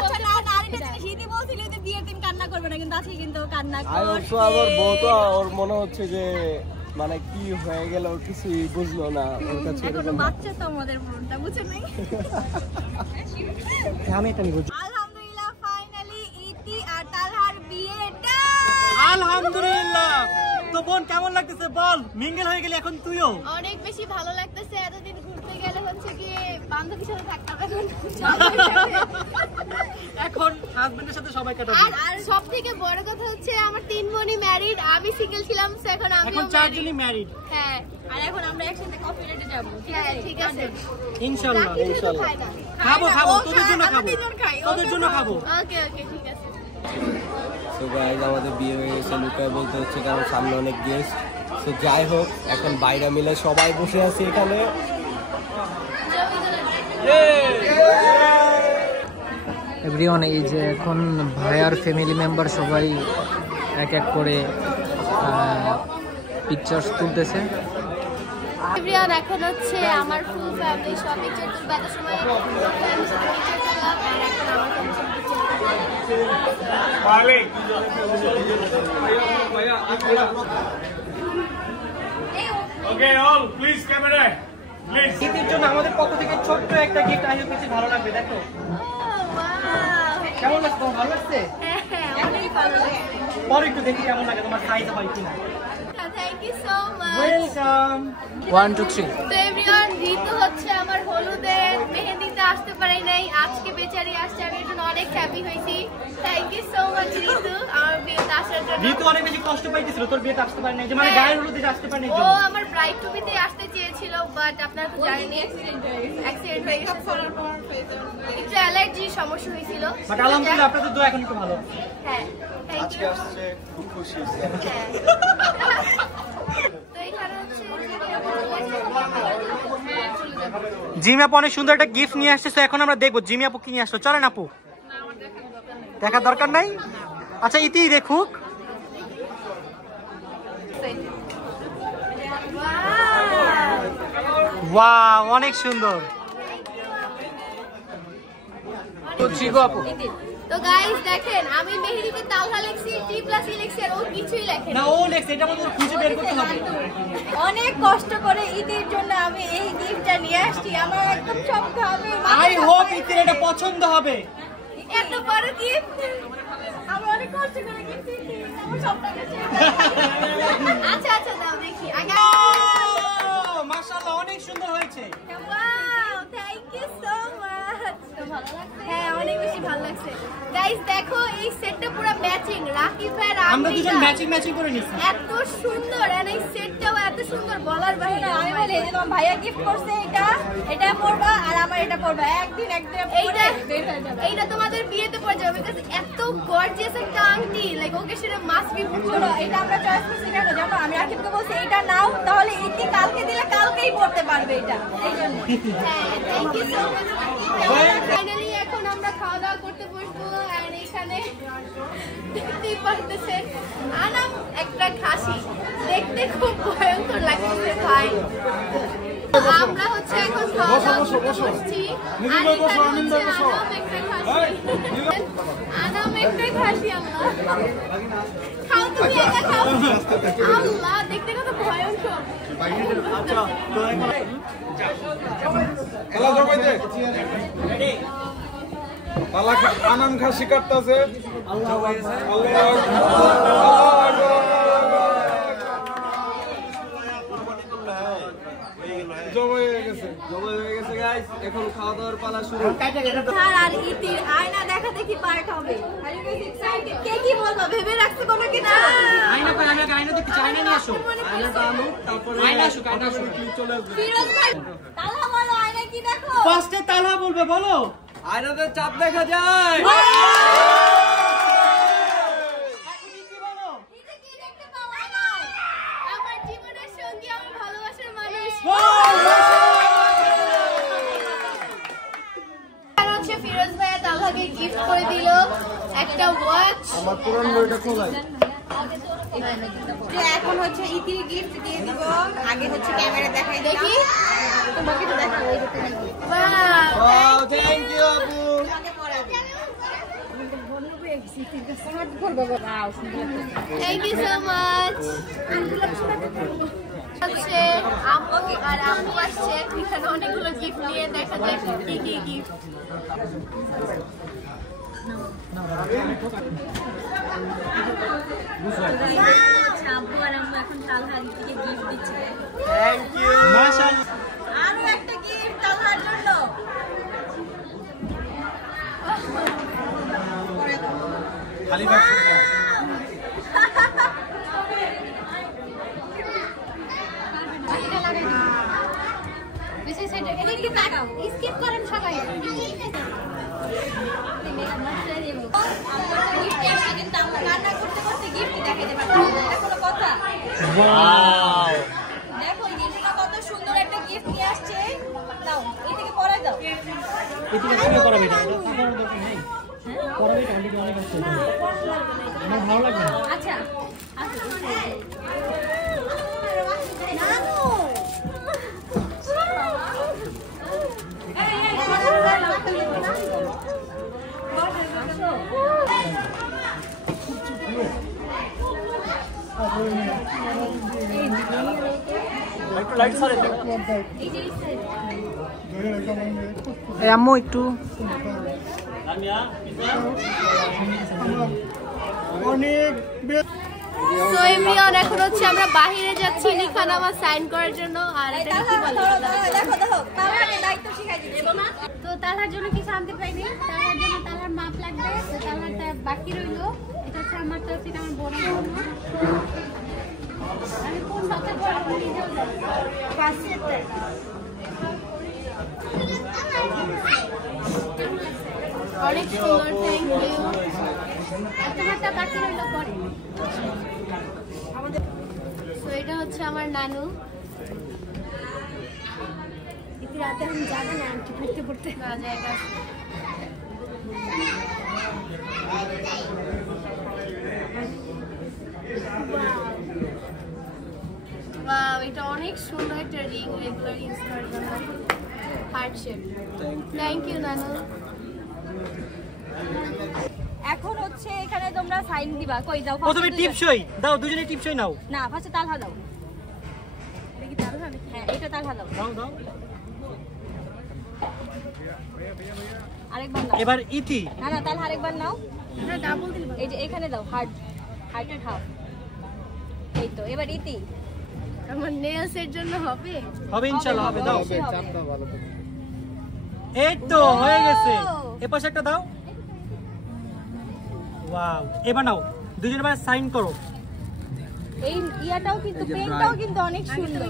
আচ্ছা না না আরেকটা জিনিস ইতি বলছিল যে বিয়ের দিন কান্না করবে না, কিন্তু আজকে কিন্তু কান্না করছে। আমার বউ তো ওর মনে হচ্ছে যে মানে কি হয়ে গেল কিছুই বুঝলো না ওর কাছে। এখনো বাচ্চা তো আমাদের বোনটা, বুঝছো নাই? আমি এটা নিব। আলহামদুলিল্লাহ ফাইনালি ইতি আর তালহার বিয়েটা। আলহামদুলিল্লাহ। তো বোন কেমন লাগতেছে বল? মিঙ্গেল হয়ে গেলি এখন তুইও। অনেক বেশি ভালো লাগতেছে। এতদিন ঘুরতে গেলে হচ্ছে কি বান্ধবীর সাথে থাকতাম, এখন হাজবেন্ডের সাথে সবাই কাটাবো। আর সব থেকে বড় কথা হচ্ছে আমার 3 বোনই ম্যারিড, আমি সিঙ্গেল ছিলাম, এখন আমি এখন 4 জনই ম্যারিড। হ্যাঁ আর এখন আমরা একসাথে কফি ডেটে যাব। হ্যাঁ ঠিক আছে ইনশাআল্লাহ। ইনশাআল্লাহ খাবো খাবো, তোদের জন্য খাবো, তোদের জন্য খাবো। ওকে ওকে ঠিক আছে। তো গাইস আমাদের বিয়ে হয়ে গেছে, লুকায় বলতে হচ্ছে কারণ সামনে অনেক গেস্ট। তো যাই হোক এখন বাইরে মিলে সবাই বসে আছি এখানে। এভরিওয়ান, এই যে এখন ভাইয়ার ফ্যামিলি মেম্বার সবাই এক এক করে পিকচার্স তুলতেছে। এভরিওয়ান এখন হচ্ছে আমার ফুল ফ্যামিলি সব পিকচার তুলবে। এত সময় ফ্যামিলির সাথে পিকচার তুললাম, আর এখন আমার ফ্যামিলির সাথে picture okay all please camera please. শীতের জন্য আমাদের পক্ষ থেকে ছোট্ট একটা গিফট আই হোপ কিছু ভালো লাগবে। দেখো কেমন লাগছে, তোমার ভালো লাগছে? হ্যাঁ অনেক ভালো লাগছে। পরে একটু দেখি কেমন লাগে, তোমার সাইজ হয় কিনা। Thank you so much. Welcome. 1 2 3। তো এভরিওয়ান ঋতু হচ্ছে আমার হলুদে মেহেদিতে আসতে পারি নাই, আজকে বেচারি আসছে, আমি এর জন্য অনেক হ্যাপি হয়েছি। থ্যাংক ইউ সো মাচ ঋতু আমার বিয়েতে আসার জন্য। ঋতু অনেক বেশি কষ্ট পাইতেছিল তোর বিয়েতে আসতে পারে নাই, যে মানে গায়ের হলুদে আসতে পারে নাই। ও আমার ব্রাইড টু বিতে আসতে চেয়েছিল, বাট আপনারা তো জানেনই অ্যাক্সিডেন্ট হয়ে গেছে, একটু অ্যালার্জির সমস্যা হয়েছিল। বাট আলহামদুলিল্লাহ আপনাদের দোয়া এখন একটু ভালো। হ্যাঁ থ্যাংক আজকে ইউ। আসছে খুব খুশি। তো এখানে হচ্ছে জিমি আপু অনেক সুন্দর একটা গিফট নিয়ে আসছে, এখন আমরা দেখবো জিমি আপু কি নিয়ে আসলো। চলেন আপু, দেখার দরকার নাই। আচ্ছা ইতি দেখুক। ওয়াও অনেক সুন্দর। তো গাইস দেখেন আমি মেহেদিতে তালহা লেখছি, T+ লেখছি, আর ও কিছুই লেখে না ও লেখছে, এটা আমাদের খুঁজে বের করতে হবে। অনেক কষ্ট করে ঈদের জন্য আমি এই গিফটটা নিয়ে আসছি, আমার একদম চমকে হবে। আই হোপ ইতির এটা পছন্দ হবে। এত বড় গিফট আমি অনেক কষ্ট করে গিফট দিয়েছি, আমার সবটা গেছে। আচ্ছা আচ্ছা দাও দেখি। মাশাআল্লাহ অনেক সুন্দর হয়েছে। Wow thank you so much. ভালো লাগছে? হ্যাঁ অনেক বেশি ভালো লাগছে। গাইস দেখো এই সেটটা পুরো ম্যাচিং, রাকিব ভাই আর আমরা দুজন ম্যাচিং ম্যাচিং করে নিছি। এত সুন্দর, আর এই সেটটাও এত সুন্দর বলার বাইরে। আমি বলি যে তোমার ভাইয়া গিফট করছে, এটা পরবা আর আমার এটা পরবা, একদিন এইটা বের হয়ে যাবে। এইটা তোমাদের বিয়েতে পরে যাবে, বিকজ এত গর্জিয়াস একটা আংটি, লাইক ওকে সেটা মাস্ট বি। শোনো এটা আমরা চয়েস করছি কেন জানো? আমি রাকিবকে বলছি এটা নাও, তাহলে ইতি কালকে দিলে কালকেই পড়তে পারবে এটা, এই জন্য। হ্যাঁ thank you so much. Finally এখন আমরা খাওয়া দাওয়া করতে বসবো, আর এখানে দেখতেই পারতেছেন আনাম একটা খাসি, দেখতে খুব ভয়ঙ্কর লাগছে ভাই। আমরা হচ্ছে এখন খাওয়া আনাম একটাই খাসি আমরা খাও তুমি একা খাও আল্লাহ দেখতে কত ভয়ঙ্কর আচ্ছা আনাম খাসি কাটতেছে এখন খাওয়া দাওয়ার পালা শুরু। আর ইতির আয়না দেখা দেখি পার্ট হবে। কে কি বলবো ভেবে রাখতে কোনো কিছু আয়না দেখি আয়না নিয়ে আসো আয়নাটা আনো তারপরে আয়না আসো চলে আসবে। ফিরোজ ভাই তালহা বলো আয়না কি দেখো? ফার্স্টে তালহা বলবে বলো। আয়নাতে চাপ দেখা যায়। আমার জীবনের সঙ্গী আমার ভালোবাসার মানুষ হচ্ছে ফিরোজ ভাইয়া তালহাকে গিফট করে দিল একটা ওয়াচ আমার পুরান বইটা খোলাই। এখন হচ্ছে ইতির গিফট দিয়ে দিব। আগে হচ্ছে ক্যামেরা দেখাই দেখি তোমাকে তো দেখাবো এই দেখতে ওয়াও থ্যাংক ইউ আপু। থ্যাংক ইউ সো মাচ হচ্ছে আম্মু আর আম্মু আসছে এখানে অনেকগুলো গিফট নিয়ে দেখা যায় কি কি গিফট আব্বু আর আম্মু এখন তালহার ইতিকে গিফট দিচ্ছে। Thank you. মাশাআল্লাহ আরো একটা গিফট তালহার জন্য। খালি বাক্স স্কিপ করেন সবাই কিন্তু আমরা রান্না করতে করতে গিফট দেখাতে পারবো না, এটা কোনো কথা? দেখো জিনিসটা কত সুন্দর একটা গিফট নিয়ে আসছে। দাও এদিকে পরে দাও। এদিকে কি করা বেটা এটা টাকার দরকার নেই করা বেটা অলরেডি অনেক আছে আমার ভালো লাগবে না। আচ্ছা আম্মু একটু সো এভরিওয়ান এখন হচ্ছে আমরা বাইরে যাচ্ছি নিখানামা সাইন করার জন্য আর এটা কি বলে দেখো দেখো তালহাকে দায়িত্ব শিখাই দিবো না। তো তালহার জন্য কিছু আনতে পাইনি তালহার জন্য তালহার মাপ লাগবে তো তালহারটা বাকি রইলো এটা হচ্ছে আমার তরফ থেকে আমার বোনের জন্য আমি কোন সবচেয়ে বড় বোন নিজেও জানি পাশেতে অনেক সুন্দর থ্যাংক ইউ তোমারটা বাকি রইলো পরে সো এটা হচ্ছে আমার নানু ইতি রাতে আমি যাবো না আন্টি পড়তে পড়তে না জায়গা ওয়াও এটা অনেক সুন্দর একটা রিং রেগুলার ইউজ করার জন্য হার্ট শেপ থ্যাংক ইউ নানু এখন হচ্ছে এখানে তোমরা সাইন দিবা। কই দাও প্রথমে টিপসই দাও দুজনে টিপসই নাও না ফার্স্টে তালহা দাও। দেখি তালহা হ্যাঁ এটা তালহা দাও। দাও দাও আরেকবার নাও। এবার ইতি না না তালহা আরেকবার নাও। না ডাবল দিল এই যে এখানে দাও হার্টের হাফ। এই তো এবার ইতি আমার নেলস এর জন্য হবে হবে ইনশাআল্লাহ হবে দাও অবশ্যই হবে। চাপটা ভালো করে এই তো হয়ে গেছে এই পাশে একটা দাও ওয়াও এবার নাও দুজনে ভাই সাইন করো এই ইয়াটাও কিন্তু পেনটাও কিন্তু অনেক সুন্দর।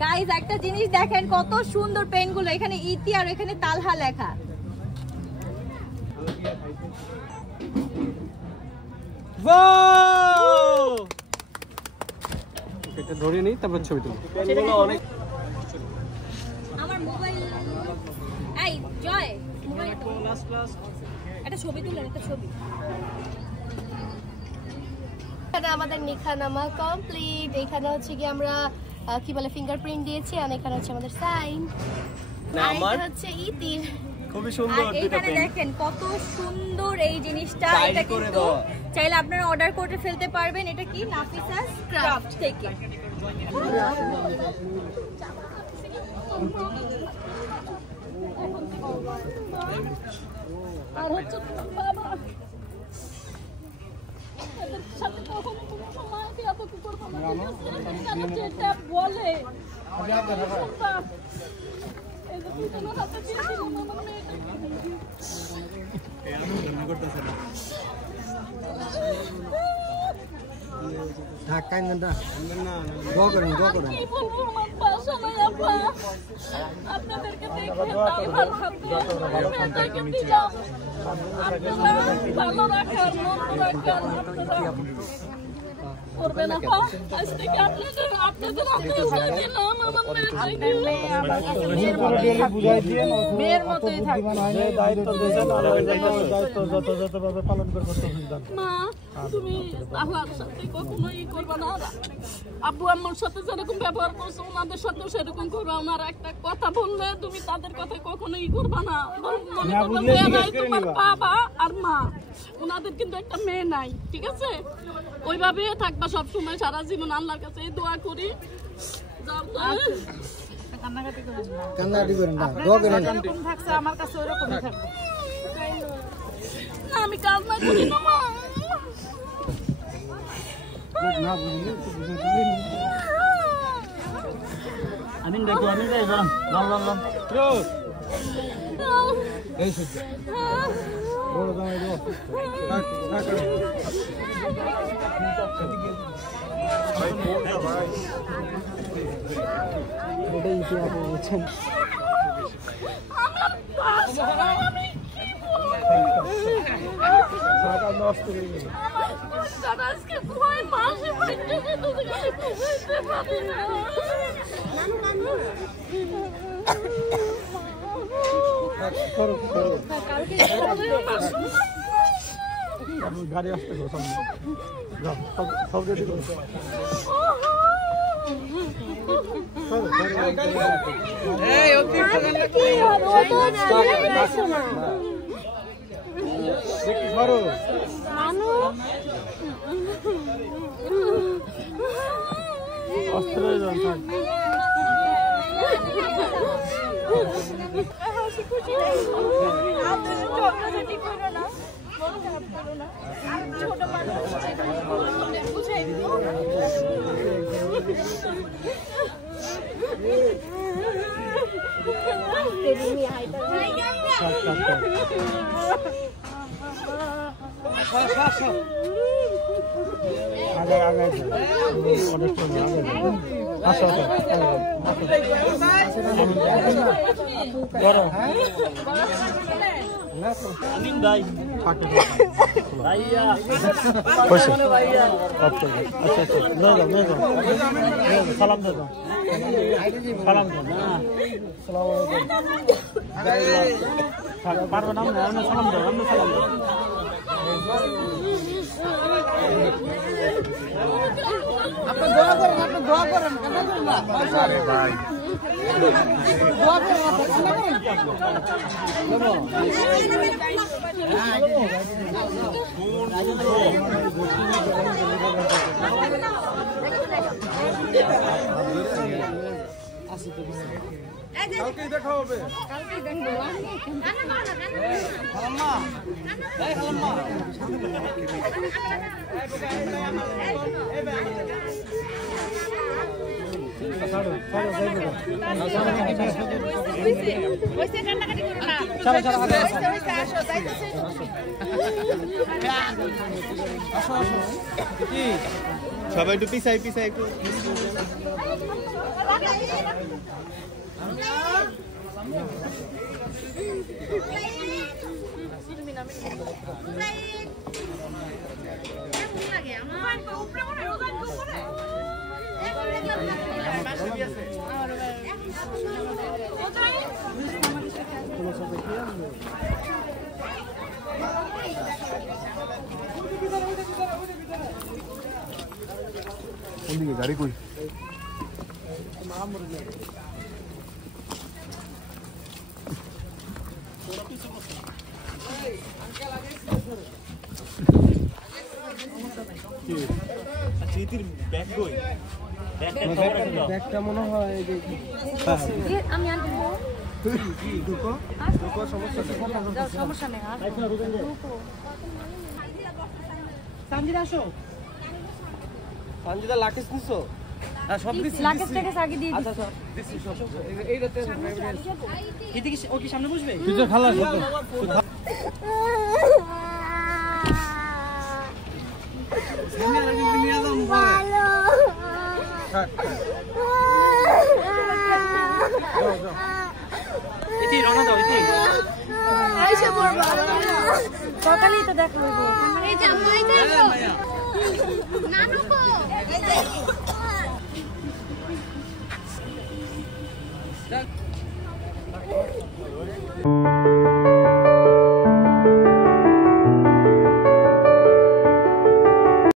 গাইস একটা জিনিস দেখেন কত সুন্দর পেনগুলো এখানে ইতি আর এখানে তালহা লেখা। ওয়াও এটা ধরে নেই তারপর ছবি তুলি পেনগুলো অনেক আমার মোবাইল এই জয় মোবাইল একটা ছবি তুলেন একটা ছবি। এখানে আমাদের নিখানামা কমপ্লিট এখানে হচ্ছে কি আমরা কি বলে ফিঙ্গারপ্রিন্ট দিয়েছি, আর এখানে হচ্ছে আমাদের সাইন, আর এটা হচ্ছে ইতির। খুবই সুন্দর দুটো এখানে পেন। দেখেন কত সুন্দর এই জিনিসটা। Style এটা করে কিন্তু দেওয়া। চাইলে আপনারা অর্ডার করে ফেলতে পারবেন। এটা কি নাফিসাস ক্রাফট থেকে। আর হচ্ছে বাবা সাথে কখনো কোনো সময় এত কি করবো না, কেন যেটা বলে শুনতাম। এই যে দুজনের হাতে দিয়েছিলাম আমার আপনাদেরকে দেখে ভালো ভালো রাখার মন রাখার আপনারা করবে না। আজ থেকে আপনাদের গেলাম আমার মেয়ের মতোই থাকবে। মা তুমি আল্লাহর সাথে কখনোই করবে না, আব্বু আম্মুর সাথে যেরকম ব্যবহার করছো ওনাদের সাথেও সেরকম করবে। ওনারা একটা কথা বললে তুমি তাদের কথা কখনোই করবে না। তোমার বাবা আর মা, ওনাদের কিন্তু একটা মেয়ে নাই, ঠিক আছে? ওইভাবে থাকবা সবসময় সারা জীবন। আল্লাহর কাছে এই দোয়া করি। আমার কাছে ওইরকমই থাকবে। আমি কান্না করি না মা। আমি দেখো আমি যাই লম লম লম লম এই শুদ্ধ বড় দামে দাও ভাই কোনটা ভাই এটাই কি আপনি বলছেন আমি কি সারা নষ্ট করে দিই দাদা আজকে কয় মাসে বাইরে যেতে গেলে বুঝতে পারি না। করো করো গাড়ি আসতে গো সামনে যাও সব রেডি করো এই ওকে দেখি করো মানু অস্ত্র যান থাক ছোট মানুষ বুঝাই আগে আগে অর্ডার করো আগে আসো করো আমিন ভাই ফাটে ভাইয়া খুশি ভাইয়া আচ্ছা আচ্ছা নে দাও সালাম দাও সালাম দাও আসসালামু আলাইকুম পারবে না আমরা সালাম দাও আমরা সালাম দাও আপনি দোয়া করেন কেন না আরে ভাই দোয়া করেন আপনি কালকে দেখা হবে কালকে দেখবো আম্মা এই আম্মা সবাই একটু পিছাই একটু গাড়ি কই ব্যাগটা মনে হয় আমি আনবো সমস্যা নেই সানজিদা আসো। সঞ্জিতা লাকেশ নিছো? হ্যাঁ সব দিচ্ছি লাগেজটাকে আগে দিয়ে আচ্ছা আচ্ছা দিচ্ছি সব এইটাতে এদিকে ও কি সামনে বসবে? তুই তো খালাস ইতি রওনা দাও ইতি। সকালেই তো দেখা হইব এই যে আম্মু এই যে নানু কো এই যে